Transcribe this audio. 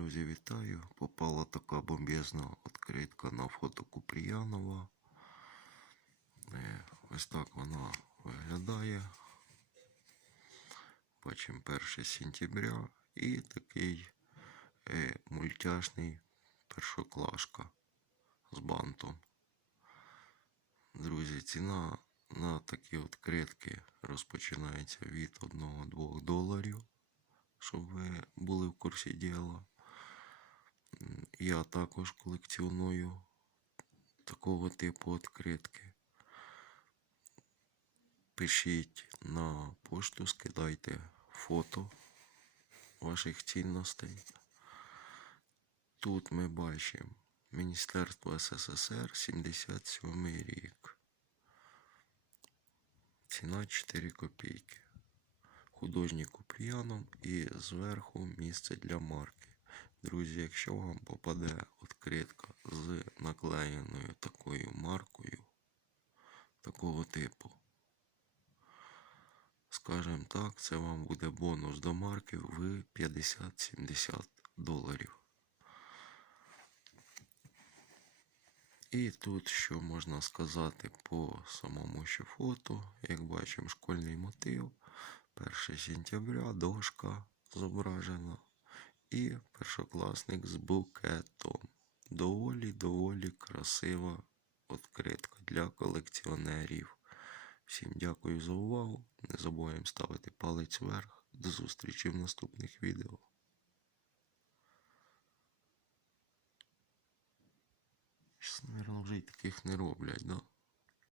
Друзі, вітаю! Попала така бомбезна відкритка на фото Купріянова. Е, Ось так вона виглядає. Бачимо 1 сентября і такий е, мультяшний першоклашка з бантом. Друзі, ціна на такі відкритки розпочинається від 1-2 доларів, щоб ви були в курсі діла. Я також колекціоную такого типу відкритки. Пишіть на пошту, скидайте фото ваших цінностей. Тут ми бачимо Міністерство СССР 77 рік. Ціна 4 копійки. Художній Купріянов і зверху місце для марки. Друзі, якщо вам попаде відкритка з наклеєною такою маркою такого типу, скажімо так, це вам буде бонус до марки в 50-70 доларів. І тут що можна сказати по самому ще фото, як бачимо, школьний мотив, 1 сентября, дошка зображена і першокласник з букетом. Доволі-доволі красива відкритка для колекціонерів. Всім дякую за увагу. Не забуваємо ставити палець вверх. До зустрічі в наступних відео. Щас, мабуть, вже й таких не роблять, да?